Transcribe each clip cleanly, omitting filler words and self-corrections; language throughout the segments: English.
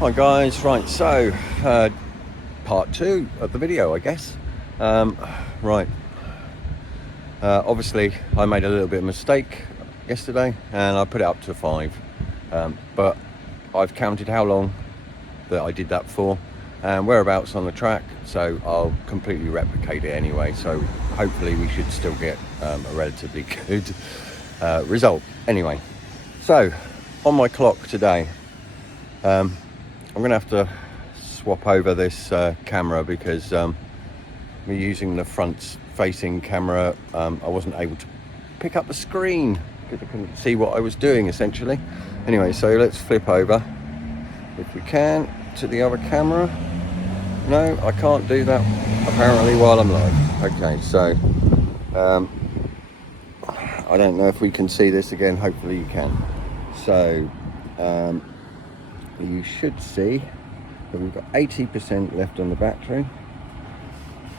Hi guys, right, so part 2 of the video, I guess. Obviously I made a little bit of mistake yesterday and I put it up to 5, but I've counted how long that I did that for and whereabouts on the track, so I'll completely replicate it anyway, so hopefully we should still get a relatively good result. Anyway, so on my clock today, I'm going to have to swap over this camera because me using the front facing camera, I wasn't able to pick up the screen because I couldn't see what I was doing essentially. Anyway, so let's flip over if we can to the other camera. No, I can't do that apparently while I'm live. Okay, so I don't know if we can see this again. Hopefully you can. So you should see that we've got 80% left on the battery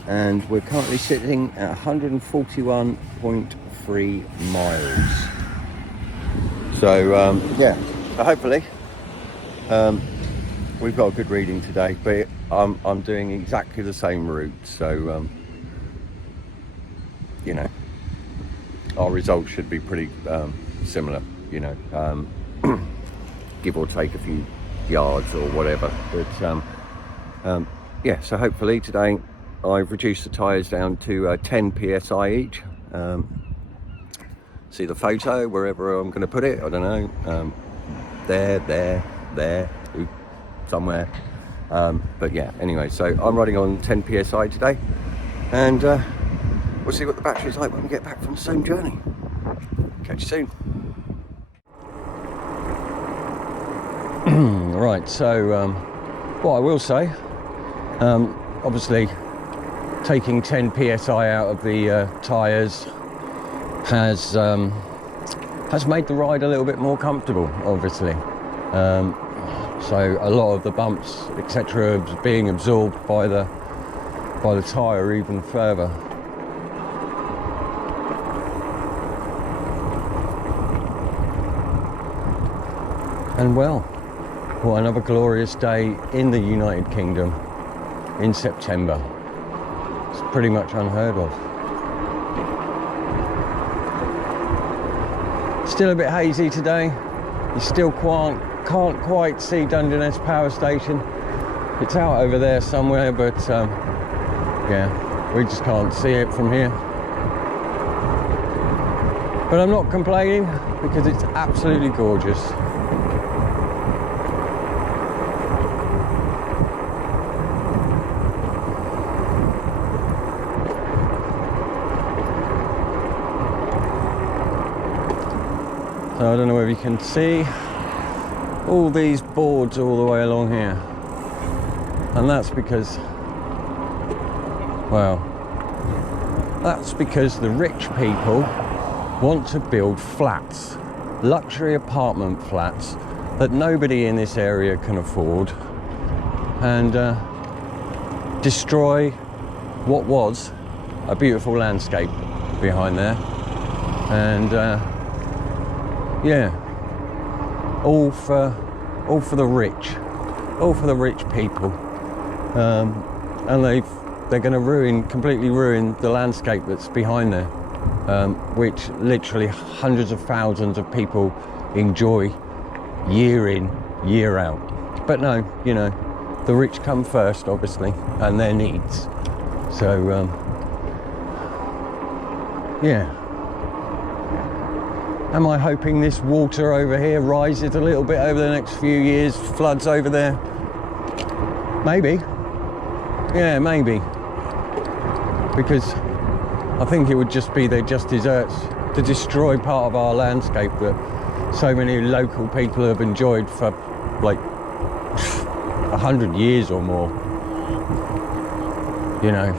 and we're currently sitting at 141.3 miles. So yeah, so hopefully we've got a good reading today, but I'm doing exactly the same route, so you know, our results should be pretty similar, you know, give or take a few yards or whatever, but yeah, so hopefully today I've reduced the tyres down to 10 psi each. See the photo wherever I'm going to put it, I don't know, there, somewhere, but yeah, anyway, so I'm riding on 10 psi today and we'll see what the battery's like when we get back from the same journey. Catch you soon. Right, so what I will say, obviously taking 10 psi out of the tyres has made the ride a little bit more comfortable, obviously. So a lot of the bumps, etc., are being absorbed by the tyre even further. And well, what another glorious day in the United Kingdom in September. It's pretty much unheard of. Still a bit hazy today. You still can't quite see Dungeness Power Station. It's out over there somewhere, but yeah, we just can't see it from here. But I'm not complaining because it's absolutely gorgeous. So I don't know whether you can see all these boards all the way along here, and that's because, well, that's because the rich people want to build flats, luxury apartment flats that nobody in this area can afford, and destroy what was a beautiful landscape behind there. And yeah, all for the rich, all for the rich people, and they're going to completely ruin the landscape that's behind there, which literally hundreds of thousands of people enjoy year in, year out. But no, you know, the rich come first, obviously, and their needs. So yeah. Am I hoping this water over here rises a little bit over the next few years, floods over there? Maybe. Yeah, maybe. Because I think it would just be they just deserts to destroy part of our landscape that so many local people have enjoyed for like 100 years or more. You know.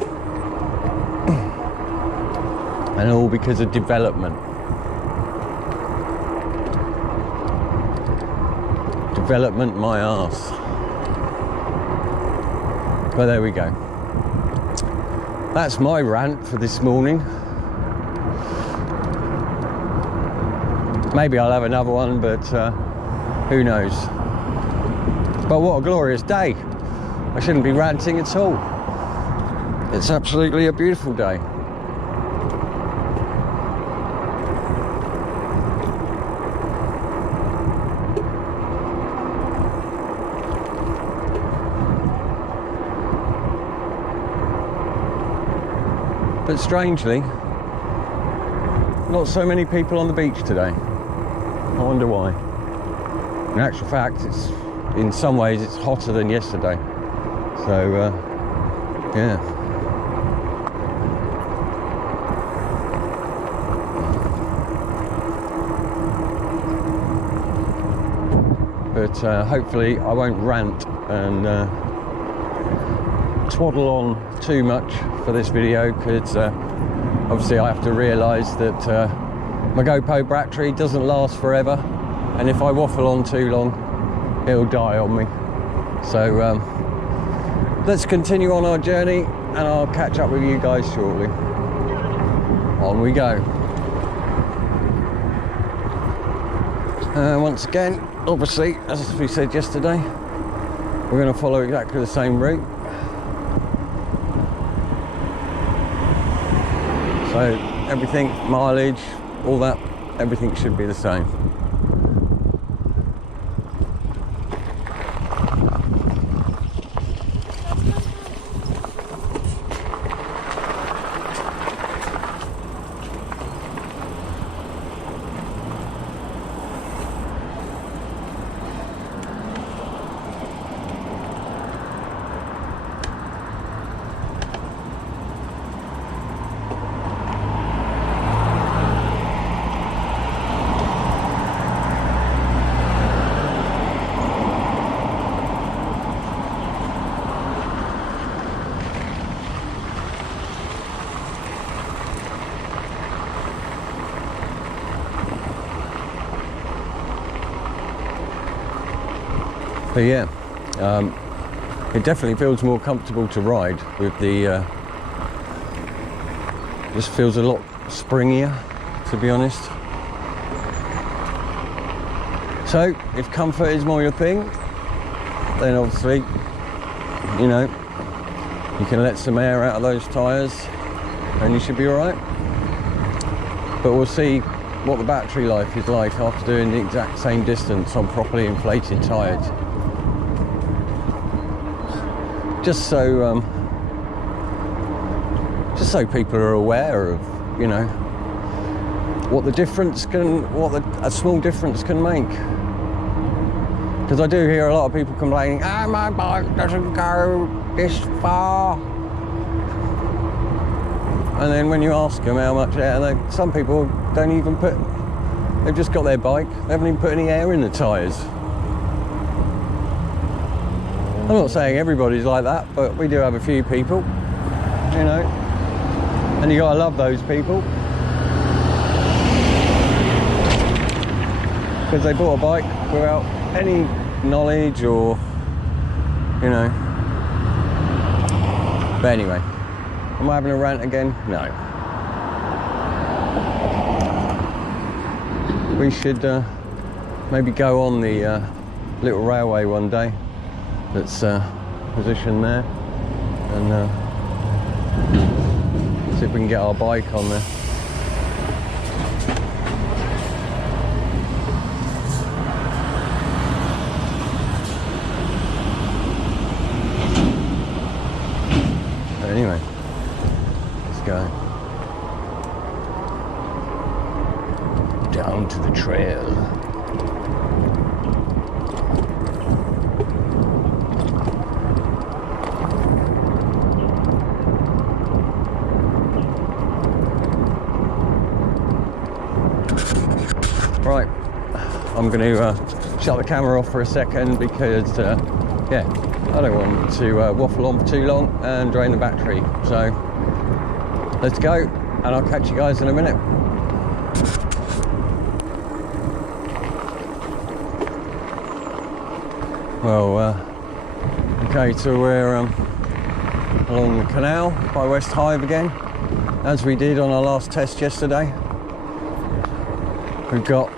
And all because of development. Development my arse. But there we go. That's my rant for this morning. Maybe I'll have another one, but who knows. But what a glorious day. I shouldn't be ranting at all. It's absolutely a beautiful day. But strangely, not so many people on the beach today. I wonder why. In actual fact, in some ways it's hotter than yesterday. So, yeah. But hopefully I won't rant and twaddle on too much for this video, because obviously I have to realise that my GoPro battery doesn't last forever, and if I waffle on too long it'll die on me. So let's continue on our journey and I'll catch up with you guys shortly. On we go. Once again, obviously, as we said yesterday, we're going to follow exactly the same route. So everything, mileage, all that, everything should be the same. But yeah, it definitely feels more comfortable to ride with the, just feels a lot springier, to be honest. So if comfort is more your thing, then obviously, you know, you can let some air out of those tyres and you should be all right. But we'll see what the battery life is like after doing the exact same distance on properly inflated tyres. Just so people are aware of, you know, what the difference can, a small difference can make. Because I do hear a lot of people complaining, "Ah, my bike doesn't go this far." And then when you ask them how much air, some people don't even put, they've just got their bike, they haven't even put any air in the tyres. I'm not saying everybody's like that, but we do have a few people, you know, and you gotta love those people, because they bought a bike without any knowledge or, you know. But anyway, am I having a rant again? No. We should maybe go on the little railway one day that's positioned there, and see if we can get our bike on there. But anyway, let's go down to the trail. Right, I'm going to shut the camera off for a second because, yeah, I don't want to waffle on for too long and drain the battery. So let's go, and I'll catch you guys in a minute. Well, okay, so we're along the canal by West Hive again, as we did on our last test yesterday. We've got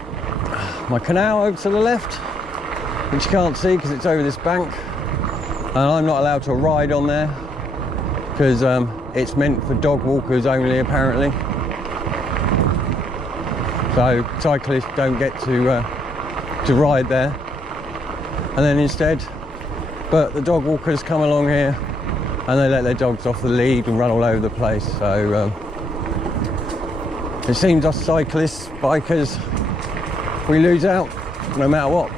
my canal over to the left, which you can't see because it's over this bank, and I'm not allowed to ride on there because it's meant for dog walkers only, apparently. So cyclists don't get to ride there, and then instead, but the dog walkers come along here and they let their dogs off the lead and run all over the place. So it seems us cyclists, bikers, we lose out no matter what.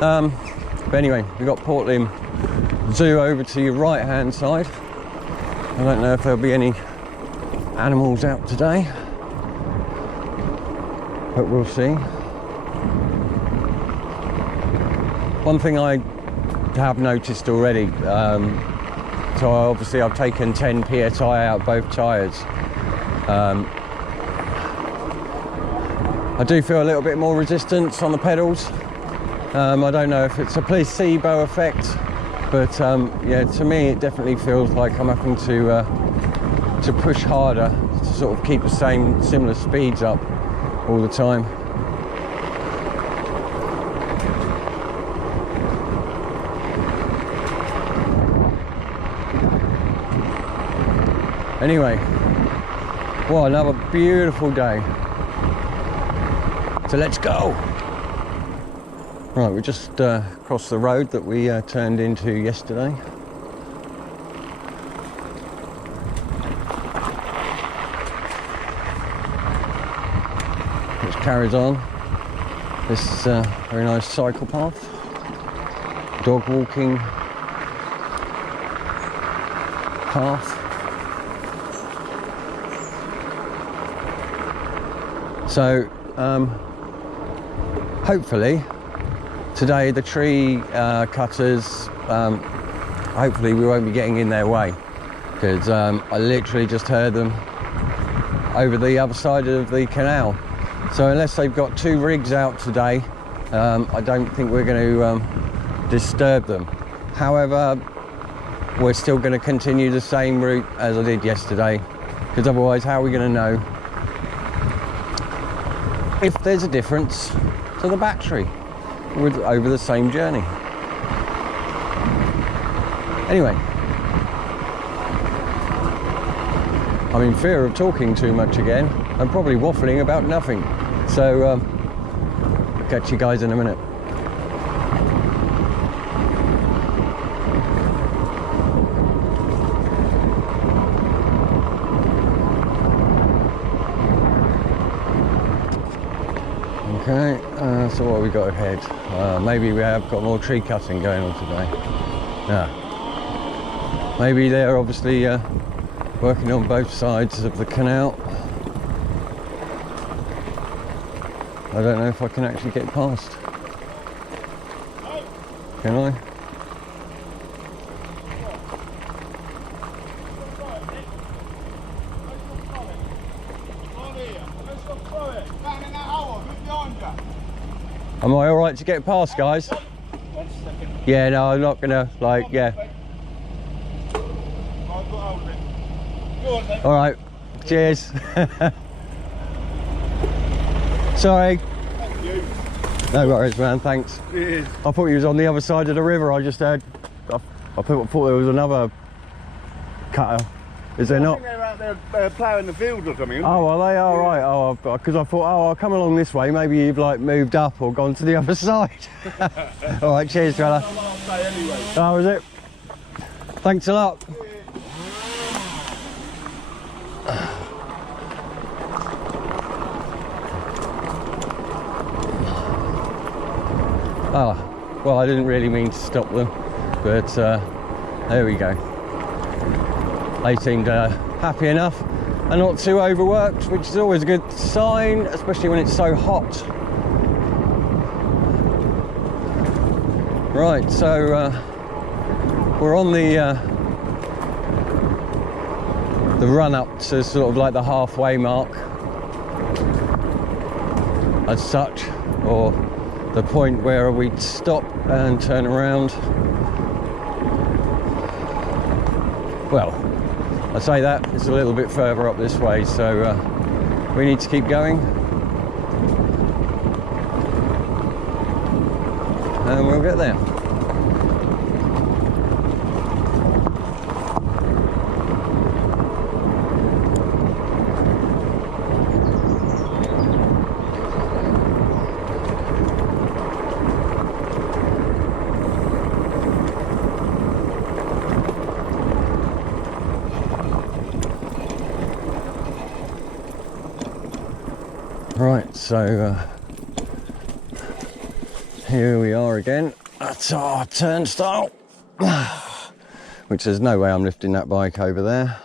But anyway, we've got Portland Zoo over to your right hand side. I don't know if there'll be any animals out today, but we'll see. One thing I have noticed already, so obviously I've taken 10 PSI out both tyres. I do feel a little bit more resistance on the pedals. I don't know if it's a placebo effect, but yeah, to me it definitely feels like I'm having to push harder to sort of keep the same similar speeds up all the time. Anyway, well, another beautiful day. So let's go. Right, we just crossed the road that we turned into yesterday. Which carries on this very nice cycle path, dog walking path. So hopefully today the tree cutters, hopefully we won't be getting in their way, because I literally just heard them over the other side of the canal. So unless they've got 2 rigs out today, I don't think we're going to disturb them. However, we're still going to continue the same route as I did yesterday, because otherwise how are we going to know if there's a difference to the battery over the same journey? Anyway, I'm in fear of talking too much again. I'm probably waffling about nothing. So catch you guys in a minute. Okay, so what have we got ahead? Maybe we have got more tree cutting going on today. Yeah. Maybe they're obviously working on both sides of the canal. I don't know if I can actually get past. Can I? Am I all right to get past, guys? Yeah, no, I'm not gonna, like, yeah. All right, cheers. Sorry. No worries, man, thanks. Cheers. I thought you was on the other side of the river. I just had, I thought there was another cutter. Is there not? I think they're out there ploughing the field or something. Oh, are they? All right. Oh, because I thought, oh, I'll come along this way. Maybe you've like moved up or gone to the other side. All right, cheers, fella. Anyway. Oh, is it? Thanks a lot. Oh, well, I didn't really mean to stop them, but there we go. They seemed happy enough and not too overworked, which is always a good sign, especially when it's so hot. Right, so we're on the run up to sort of like the halfway mark as such, or the point where we'd stop and turn around. Well, I say that, it's a little bit further up this way, so we need to keep going. and we'll get there. Right, so here we are again at our turnstile, which there's no way I'm lifting that bike over there.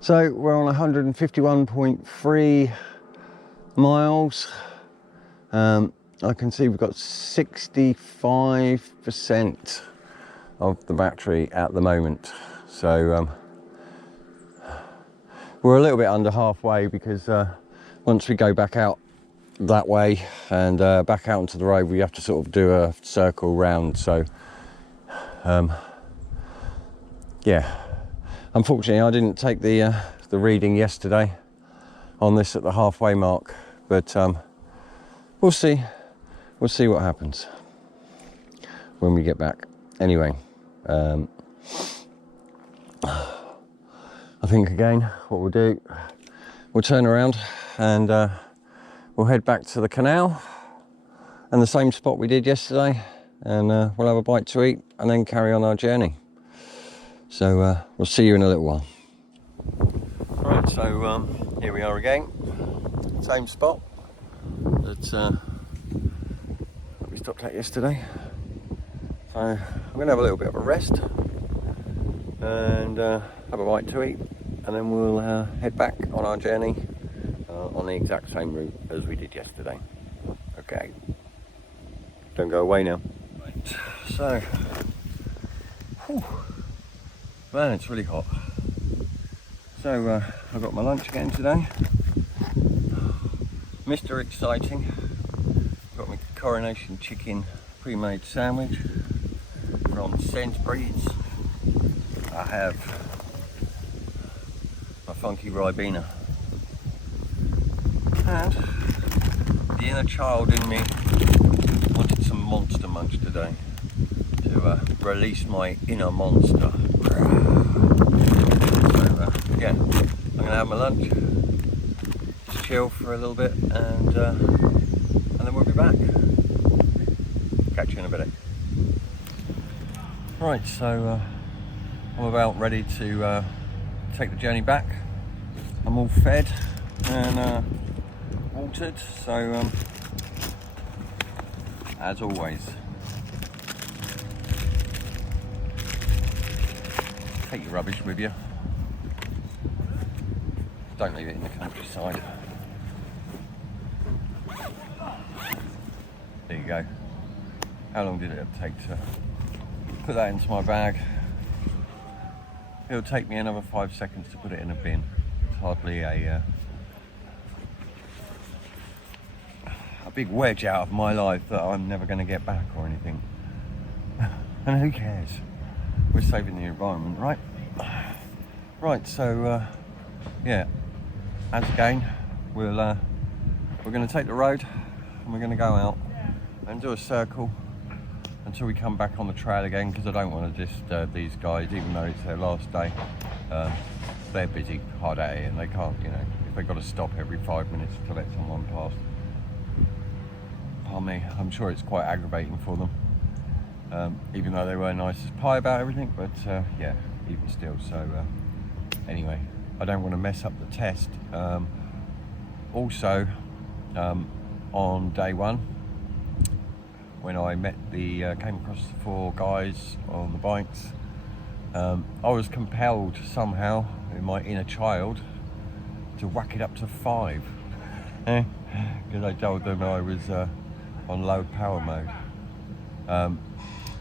So we're on 151.3 miles. I can see we've got 65% of the battery at the moment. So we're a little bit under halfway, because once we go back out that way and back out onto the road, we have to sort of do a circle round. So yeah, unfortunately I didn't take the reading yesterday on this at the halfway mark, but we'll see what happens when we get back. Anyway, I think again what we'll do, we'll turn around and we'll head back to the canal and the same spot we did yesterday, and we'll have a bite to eat and then carry on our journey. So we'll see you in a little while. Right, so here we are again, same spot that we stopped at yesterday. So I'm going to have a little bit of a rest and have a bite to eat, and then we'll head back on our journey on the exact same route as we did yesterday. Okay, don't go away now. Right, so whew, man, it's really hot. So I've got my lunch again today. Mr. Exciting. Got my coronation chicken pre-made sandwich from Sainsbury's. I have my funky Ribena, and the inner child in me wanted some Monster Munch today to release my inner monster. So yeah, I'm gonna have my lunch, just chill for a little bit, and then we'll be back. Catch you in a bit. Right, so I'm about ready to take the journey back. I'm all fed and watered, so as always, take your rubbish with you. Don't leave it in the countryside. There you go. How long did it take to put that into my bag? It'll take me another 5 seconds to put it in a bin. It's hardly a big wedge out of my life that I'm never going to get back or anything. And who cares? We're saving the environment, right? Right, so yeah, as again, we're going to take the road and we're going to go out and do a circle until we come back on the trail again, because I don't want to disturb these guys, even though it's their last day. They're busy, hard at it, and they can't, you know, if they've got to stop every 5 minutes to let someone pass. Pardon me, I'm sure it's quite aggravating for them, even though they were nice as pie about everything, but yeah, even still. So anyway, I don't want to mess up the test. Also, on day one, when I came across the 4 guys on the bikes, I was compelled somehow in my inner child to whack it up to 5, because I told them I was on low power mode.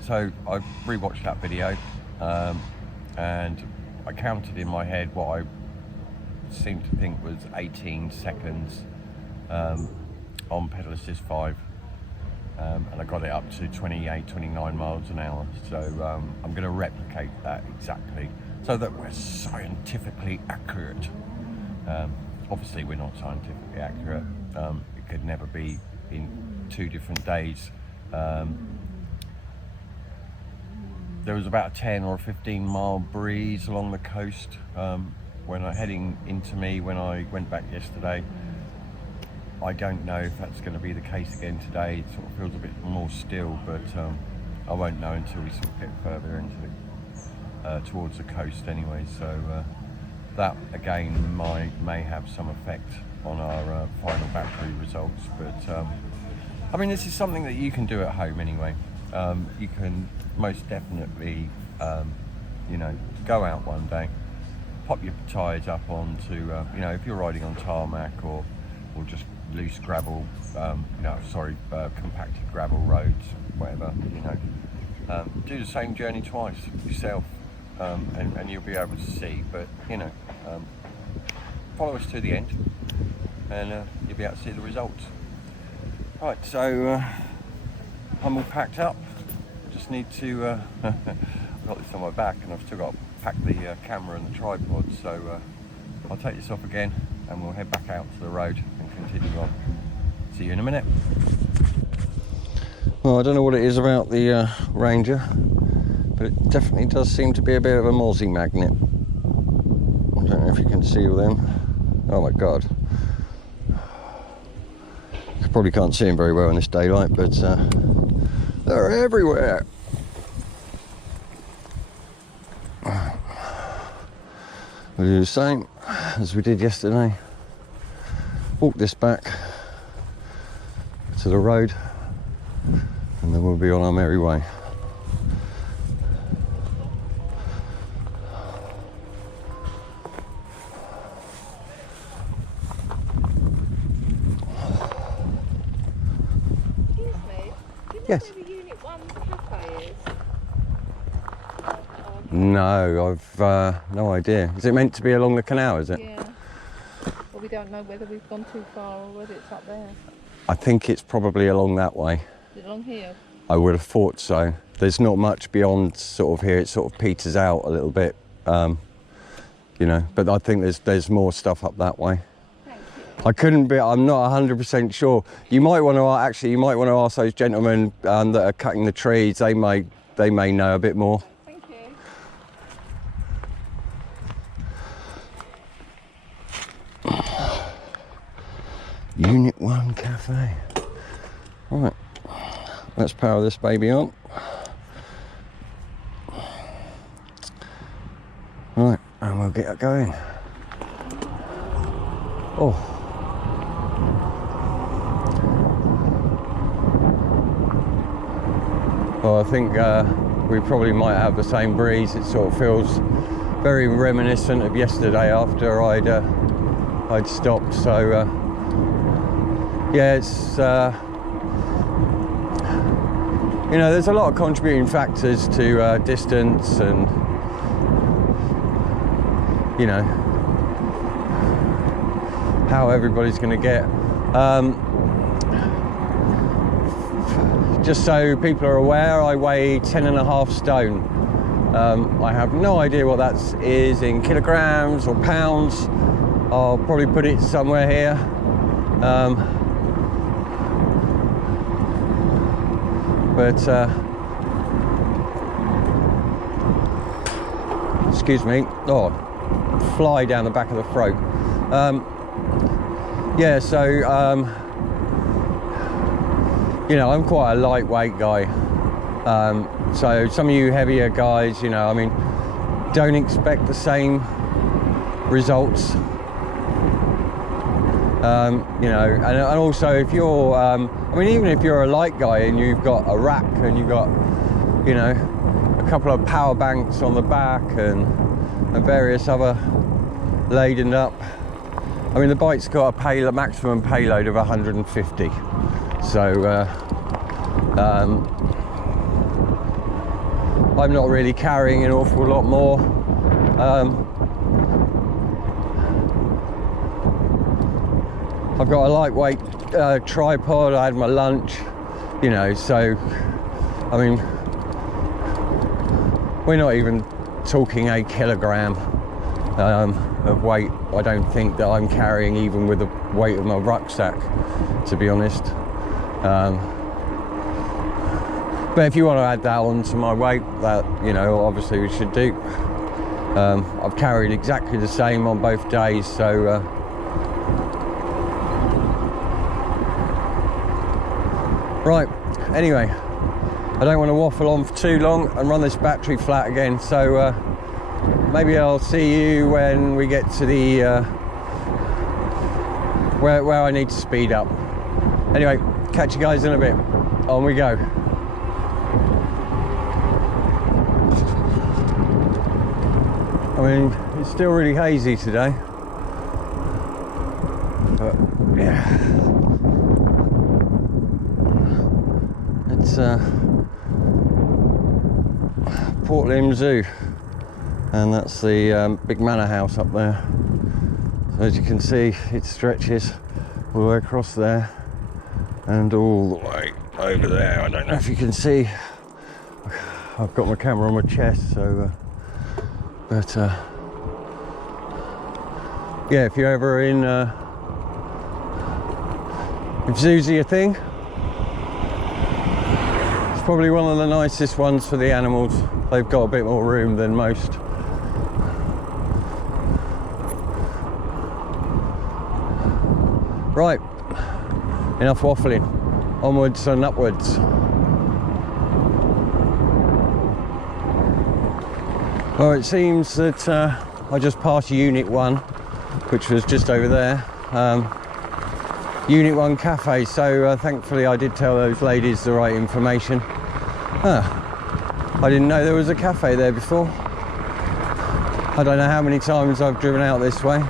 So I rewatched that video, and I counted in my head what I seemed to think was 18 seconds on pedal assist 5. And I got it up to 28, 29 miles an hour. So I'm going to replicate that exactly so that we're scientifically accurate. Obviously we're not scientifically accurate. It could never be in 2 different days. There was about a 10 or a 15 mile breeze along the coast when heading into me when I went back yesterday. I don't know if that's going to be the case again today. It sort of feels a bit more still, but I won't know until we sort of get further into towards the coast anyway. So that again may have some effect on our final battery results. But I mean, this is something that you can do at home anyway. You can most definitely, you know, go out one day, pop your tyres up onto, you know, if you're riding on tarmac or just loose gravel, compacted gravel roads, whatever, you know, do the same journey twice yourself, and you'll be able to see. But you know, follow us to the end, and you'll be able to see the results. Right, so I'm all packed up. Just need to I've got this on my back and I've still got to pack the camera and the tripod, so I'll take this off again and we'll head back out to the road and continue on. See you in a minute. Well, I don't know what it is about the Ranger, but it definitely does seem to be a bit of a mozzie magnet. I don't know if you can see them. Oh my god, you probably can't see them very well in this daylight, but they're everywhere. We'll do the same as we did yesterday. Walk this back to the road and then we'll be on our merry way. Excuse me, do you know Yes. where the Unit 1 cafe is? No, I've no idea. Is it meant to be along the canal, is it? Yeah. Well, we don't know whether we've gone too far or whether it's up there. I think it's probably along that way. Is it along here? I would have thought so. There's not much beyond sort of here. It sort of peters out a little bit, you know, but I think there's more stuff up that way. Thank you. I couldn't be, I'm not 100% sure. You might want to ask those gentlemen that are cutting the trees. They may know a bit more. Thank you. Unit 1 cafe. Right, let's power this baby on. Right, and we'll get it going. Oh. Well, I think we probably might have the same breeze. It sort of feels very reminiscent of yesterday after I'd stopped. So yeah, it's you know, there's a lot of contributing factors to distance and, you know, how everybody's going to get. Just so people are aware, I weigh 10.5 stone. I have no idea what that is in kilograms or pounds. I'll probably put it somewhere here. But excuse me, oh, fly down the back of the throat. Yeah, so you know, I'm quite a lightweight guy. So some of you heavier guys, you know, I mean, don't expect the same results. You know, and also if you're, I mean, even if you're a light guy and you've got a rack and you've got, you know, a couple of power banks on the back and various other laden up. I mean, the bike's got a maximum payload of 150. So I'm not really carrying an awful lot more. I've got a lightweight tripod. I had my lunch, you know, so I mean, we're not even talking 8 kilogram of weight. I don't think that I'm carrying, even with the weight of my rucksack, to be honest. But if you want to add that on to my weight, that, you know, obviously we should do. I've carried exactly the same on both days, so right, anyway, I don't want to waffle on for too long and run this battery flat again, so maybe I'll see you when we get to the where I need to speed up. Anyway, catch you guys in a bit. On we go. I mean, it's still really hazy today, but yeah, it's Port Lympne Zoo, and that's the big manor house up there. So as you can see, it stretches all the way across there and all the way over there. I don't know if you can see, I've got my camera on my chest, so but yeah, if you're ever in, if zoos are your thing, it's probably one of the nicest ones for the animals. They've got a bit more room than most. Right, enough waffling, onwards and upwards. Well, it seems that I just passed Unit 1, which was just over there. Unit 1 cafe, so thankfully I did tell those ladies the right information. I didn't know there was a cafe there before. I don't know how many times I've driven out this way.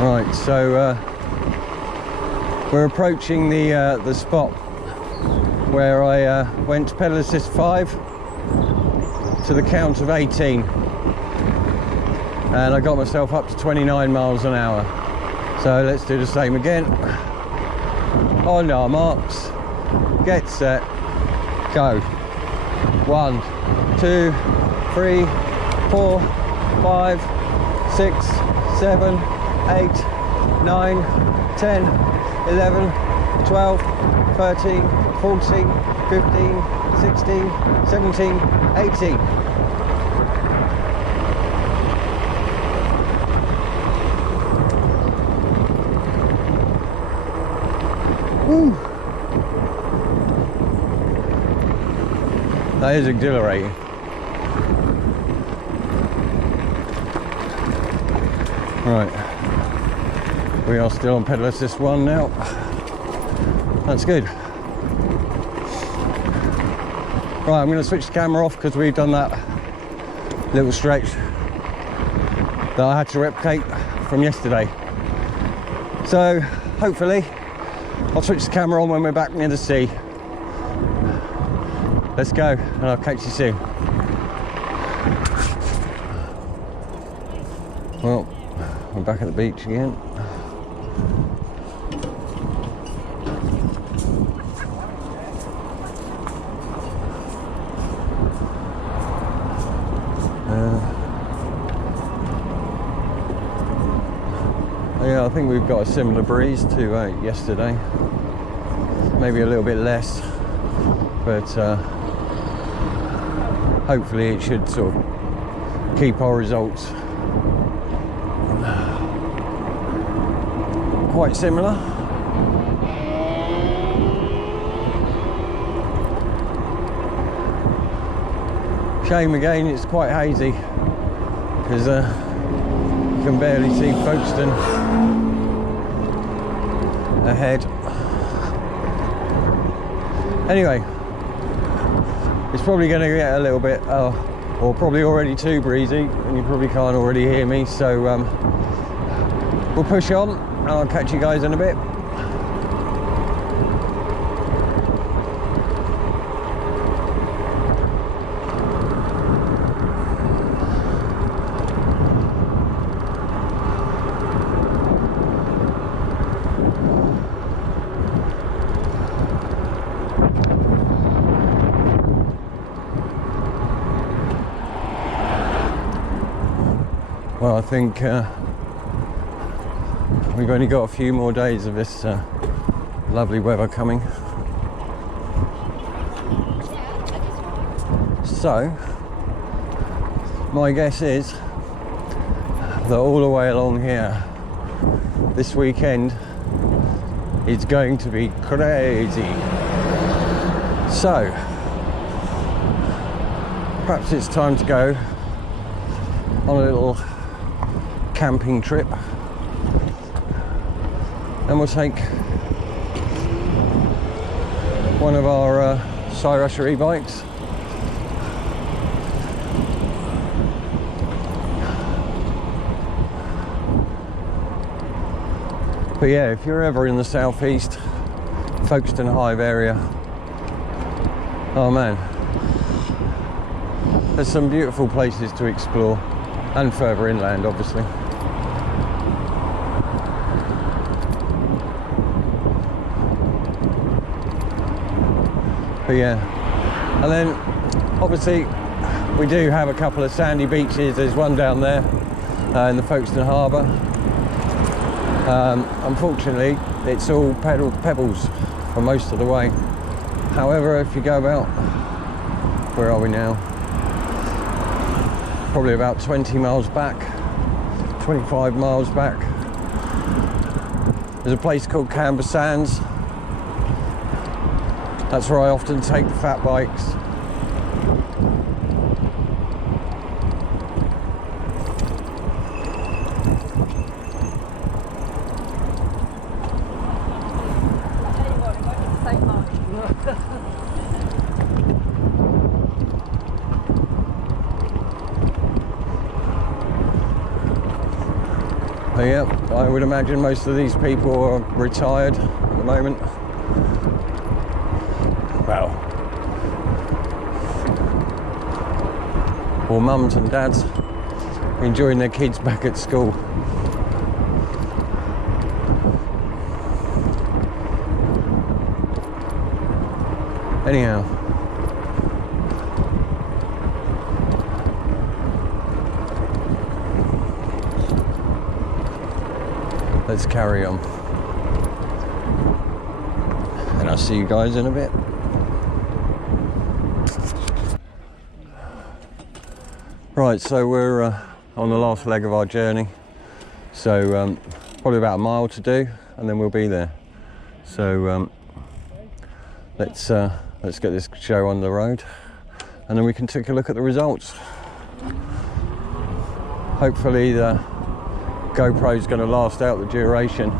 Right, so we're approaching the spot where I went to pedal assist 5 to the count of 18, and I got myself up to 29 miles an hour. So let's do the same again. On our marks, get set, go. 1, 2, 3, 4, 5, 6, 7, 8, 9, 10, 11, 12, 13, 14, 15, 16, 17, 18. Woo. That is exhilarating. Right. We are still on pedal assist 1 now. That's good. Right, I'm going to switch the camera off because we've done that little stretch that I had to replicate from yesterday. So hopefully I'll switch the camera on when we're back near the sea. Let's go, and I'll catch you soon. Well, we're back at the beach again. Yeah, I think we've got a similar breeze to yesterday, maybe a little bit less, but hopefully it should sort of keep our results quite similar. Shame again, it's quite hazy because you can barely see Folkestone ahead. Anyway, it's probably going to get a little bit, or probably already too breezy, and you probably can't already hear me, so we'll push on and I'll catch you guys in a bit. Well, I think we've only got a few more days of this lovely weather coming. So, my guess is that all the way along here, this weekend, it's going to be crazy. So, perhaps it's time to go on a little camping trip, and we'll take one of our Cyrusher e-bikes. But yeah, if you're ever in the southeast, Folkestone Hive area, oh man, there's some beautiful places to explore, and further inland obviously. But yeah, and then obviously we do have a couple of sandy beaches. There's one down there in the Folkestone Harbour. Unfortunately, it's all pebbles for most of the way. However, if you go about, where are we now? Probably about 20 miles back, 25 miles back. There's a place called Camber Sands. That's where I often take the fat bikes. But yeah, I would imagine most of these people are retired at the moment. Well, or mums and dads enjoying their kids back at school. Anyhow, let's carry on, and I'll see you guys in a bit. Right, so we're on the last leg of our journey, so probably about a mile to do, and then we'll be there. So let's get this show on the road, and then we can take a look at the results. Hopefully the GoPro's going to last out the duration,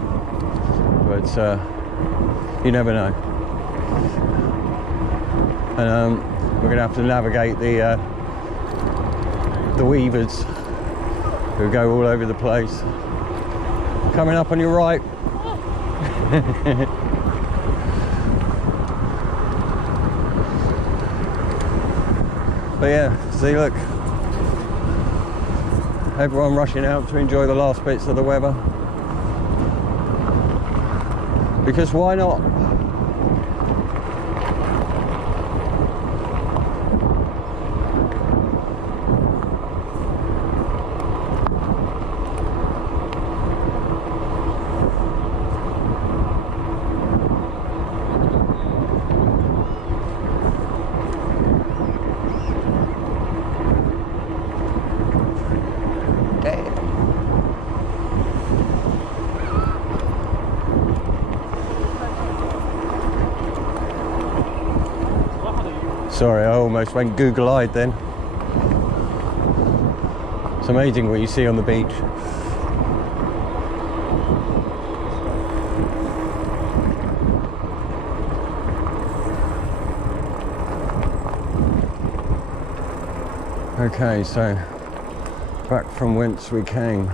but you never know. And we're going to have to navigate the weavers who go all over the place. Coming up on your right. But yeah, see, look, everyone rushing out to enjoy the last bits of the weather, because why not? Sorry, I almost went Google-eyed then. It's amazing what you see on the beach. Okay, so back from whence we came.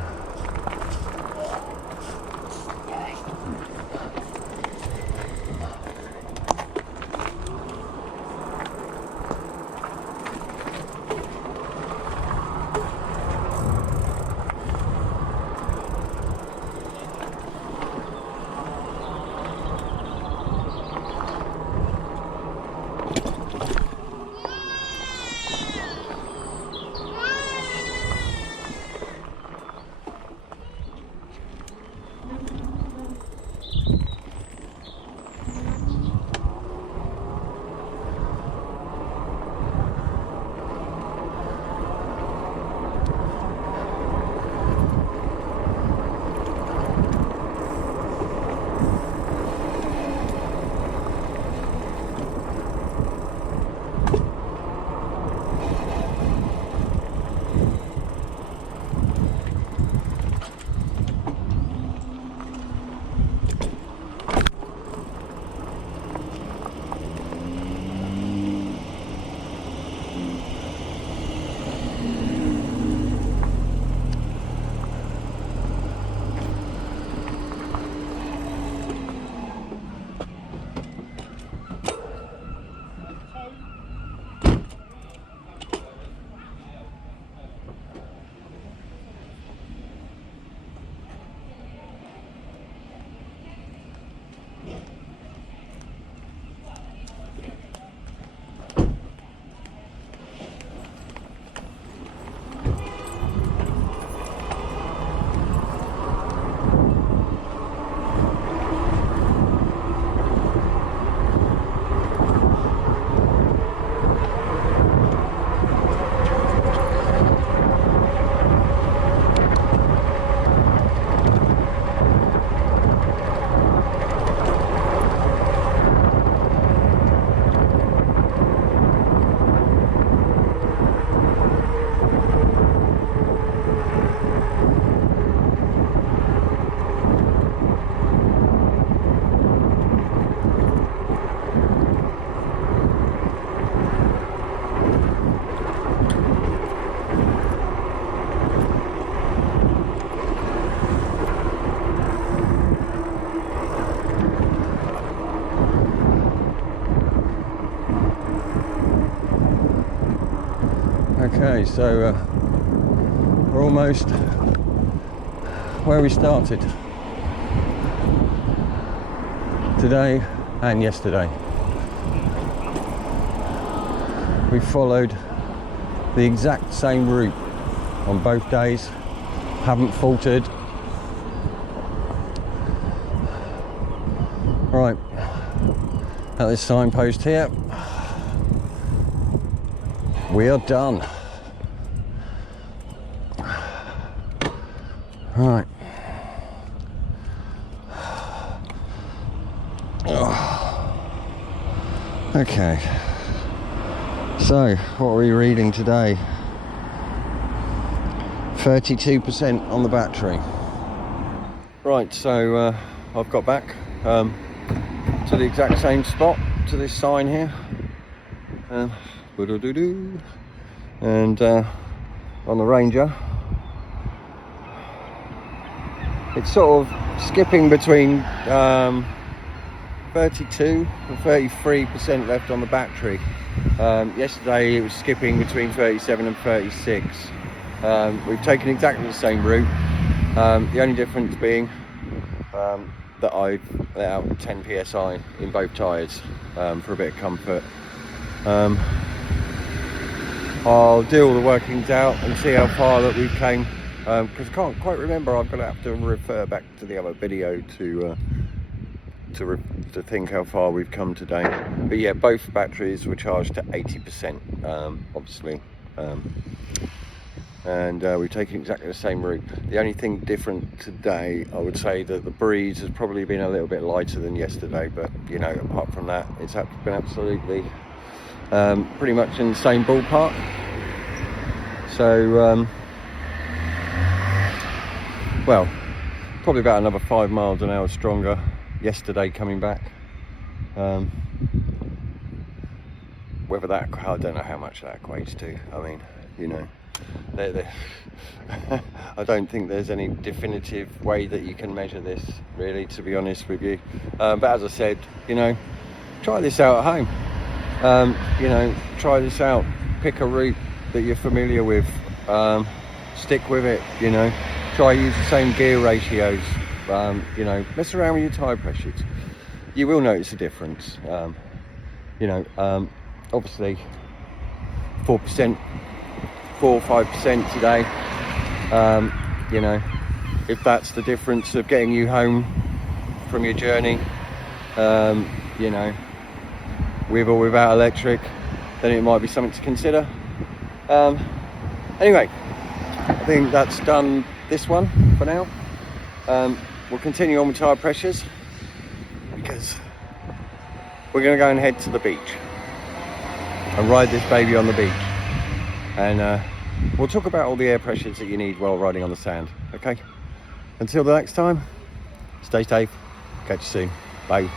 Okay, so we're almost where we started today and yesterday. We followed the exact same route on both days, haven't faltered. Right, at this signpost here, we are done. Right. Okay. So, what are we reading today? 32% on the battery. Right, so I've got back to the exact same spot, to this sign here. And on the Ranger, it's sort of skipping between 32 and 33% left on the battery. Yesterday it was skipping between 37 and 36. We've taken exactly the same route, the only difference being that I've let out 10 psi in both tyres for a bit of comfort. I'll do all the workings out and see how far that we came, because I can't quite remember. I'm going to have to refer back to the other video to think how far we've come today. But yeah, both batteries were charged to 80%, obviously, and we've taken exactly the same route. The only thing different today, I would say that the breeze has probably been a little bit lighter than yesterday, but you know, apart from that, it's been absolutely pretty much in the same ballpark. So well, probably about another 5 miles an hour stronger yesterday coming back. Whether that, I don't know how much that equates to. I mean, you know, I don't think there's any definitive way that you can measure this, really, to be honest with you. But as I said, you know, try this out at home. You know, try this out, pick a route that you're familiar with, stick with it, you know, try use the same gear ratios, you know, mess around with your tyre pressures. You will notice a difference. You know, obviously 4% 4 or 5% today. You know, if that's the difference of getting you home from your journey, you know, with or without electric, then it might be something to consider. Anyway, I think that's done this one for now. We'll continue on with tyre pressures because we're going to go and head to the beach and ride this baby on the beach, and we'll talk about all the air pressures that you need while riding on the sand. Okay, until the next time, stay safe, catch you soon, bye.